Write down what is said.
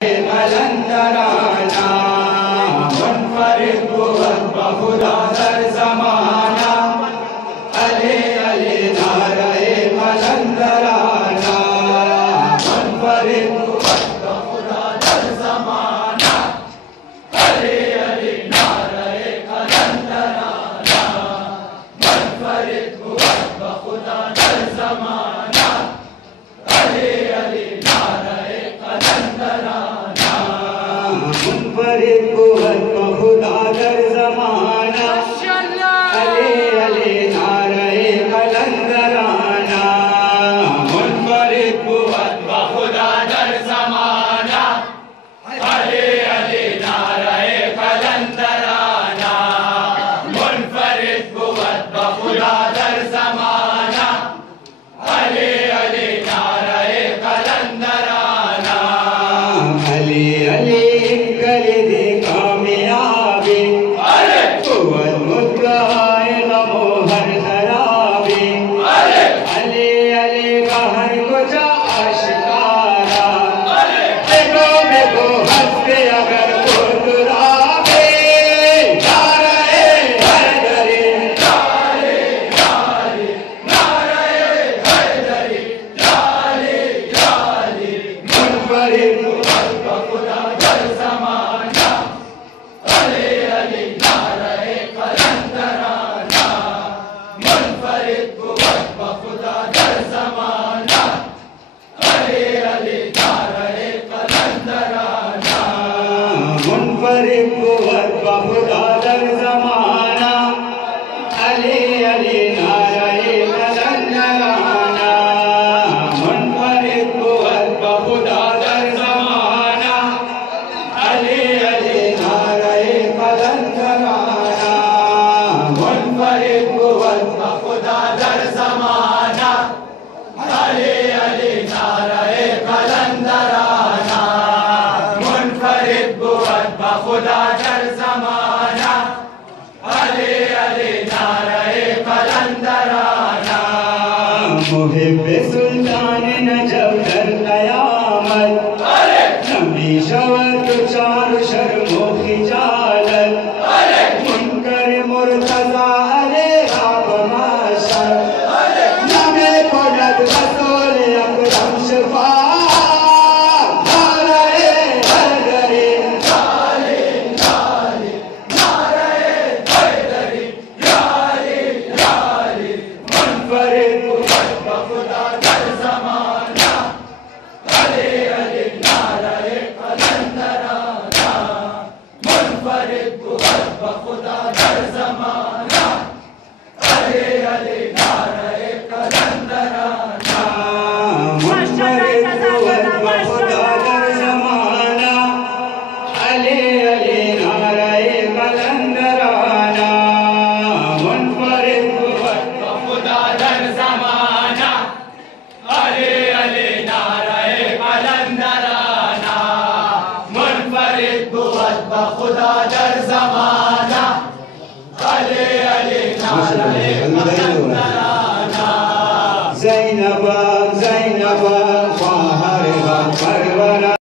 قلندرانا منفرد بود بخدا در زمانا علی علی نعره قلندرانا منفرد بود بخدا در زمانا علی علی نعره قلندرانا منفرد بود بخدا در زمانا علی علی نعره قلندرانا منفرد بود بخدا در زمانہ علی علی نعرہ قلندرانا منفرد بود بخدا در زمانہ علی علی نعرہ قلندرانا منفرد بود بخدا در زمانہ علی علی نعرہ قلندرانا علی علی کلید کامیابی قوت مدعای غم و ہر خرابی علی علی کا ہر کجا آشکارا دیکھو دیکھو ہنستے اگر قدرابی نعرہ حیدری لالی لالی نعرہ حیدری لالی لالی منفرد بخدا در زمانہ علی علی نعرہ قلندرانا منفرد بود بخدا در زمانہ علی علی نعرہ قلندرانا منفرد بود بخدا در زمانہ علی علی نعرہ قلندرانا منفرد بود بخدا در زمانہ علی علی نعرہ قلندرانا منفرد بود بخدا در زمانہ علی علی نعرہ قلندرانا منفرد بود بخدا در زمانہ علی علی نعرہ قلندرانا محب سلطان نجف در قیامت نبی شود چار شرم و خجالت منکر مرتضی علیہ بماشر نمی کند رسول اکرم شفاعت نعرہ حیدری لالی لالی نعرہ حیدری لالی لالی منفرد بود بخدا در زمانہ علی علی نعرہ قلندرانا منفرد بود بخدا در زمانہ علی علی نعرہ قلندرانا منفرد بود بخدا در زمانہ علی علی نعرہ قلندرانا منفرد بود بخدا در زمانہ علی علی نعرہ قلندرانا منفرد بود بخدا در زمانہ علی علی نعرہ قلندرانا